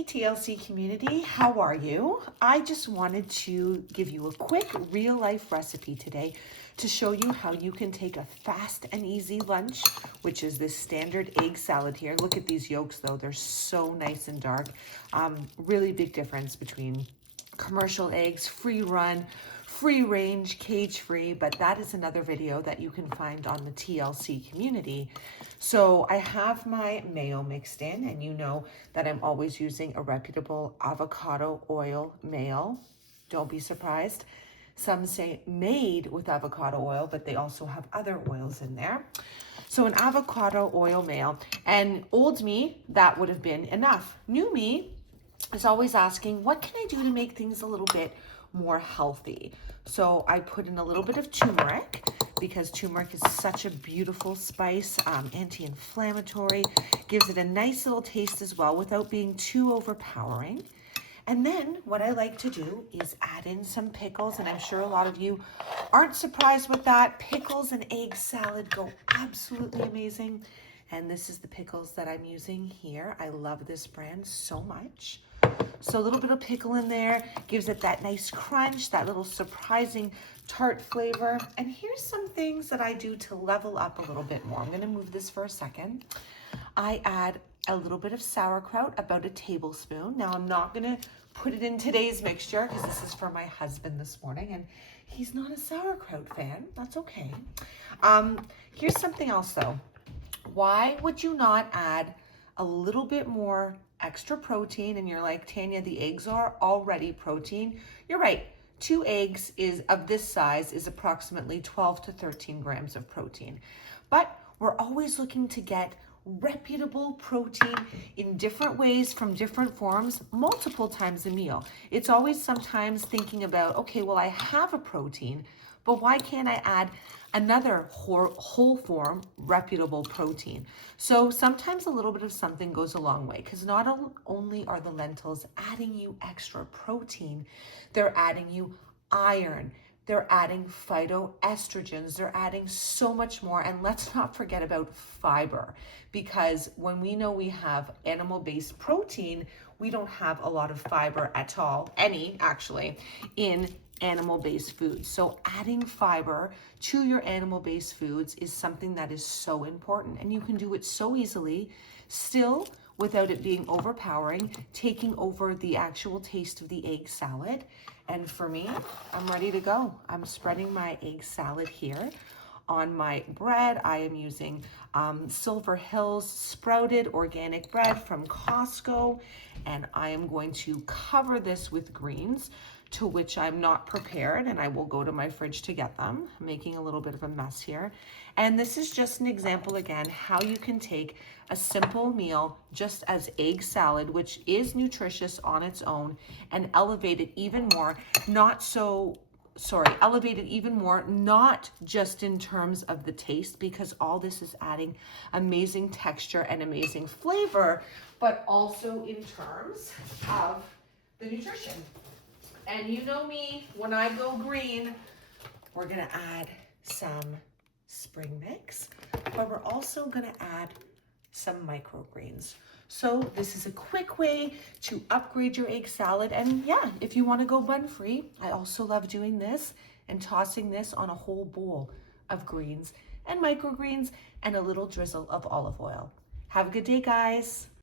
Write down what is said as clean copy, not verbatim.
Hey TLC community, how are you? I just wanted to give you a quick real life recipe today to show you how you can take a fast and easy lunch, which is this standard egg salad here. Look at these yolks though, they're so nice and dark. Really big difference between commercial eggs, free run, free range, cage free, but that is another video that you can find on the TLC community. So I have my mayo mixed in, and you know that I'm always using a reputable avocado oil mayo. Don't be surprised. Some say made with avocado oil, but they also have other oils in there. So an avocado oil mayo, and old me, that would have been enough. New me is always asking, what can I do to make things a little bit more healthy? So I put in a little bit of turmeric because turmeric is such a beautiful spice, anti-inflammatory, gives it a nice little taste as well without being too overpowering. And then what I like to do is add in some pickles, and I'm sure a lot of you aren't surprised with that. Pickles and egg salad go absolutely amazing. And this is the pickles that I'm using here. I love this brand so much. So a little bit of pickle in there gives it that nice crunch, that little surprising tart flavor. And here's some things that I do to level up a little bit more. I'm going to move this for a second. I add a little bit of sauerkraut, about a tablespoon. Now I'm not going to put it in today's mixture because this is for my husband this morning and he's not a sauerkraut fan. That's okay. Here's something else though. Why would you not add a little bit more extra protein? And you're like, Tanya, the eggs are already protein. You're right. 2 eggs is of this size is approximately 12 to 13 grams of protein. But we're always looking to get reputable protein in different ways from different forms multiple times a meal. It's always sometimes thinking about, okay, well, I have a protein, but why can't I add another whole form reputable protein? So sometimes a little bit of something goes a long way, because not only are the lentils adding you extra protein, they're adding you iron, they're adding phytoestrogens, they're adding so much more. And let's not forget about fiber, because when we know we have animal-based protein, we don't have a lot of fiber at all, any actually, in animal-based foods. So adding fiber to your animal-based foods is something that is so important, and you can do it so easily, still without it being overpowering, taking over the actual taste of the egg salad. And for me, I'm ready to go. I'm spreading my egg salad here on my bread. I am using Silver Hills sprouted organic bread from Costco, and I am going to cover this with greens, to which I'm not prepared, and I will go to my fridge to get them. I'm making a little bit of a mess here. And this is just an example, again, how you can take a simple meal just as egg salad, which is nutritious on its own, and elevate it even more, not just in terms of the taste, because all this is adding amazing texture and amazing flavor, but also in terms of the nutrition. And you know me, when I go green, we're gonna add some spring mix, but we're also gonna add some microgreens. So this is a quick way to upgrade your egg salad. And yeah, if you wanna go bun-free, I also love doing this and tossing this on a whole bowl of greens and microgreens and a little drizzle of olive oil. Have a good day, guys.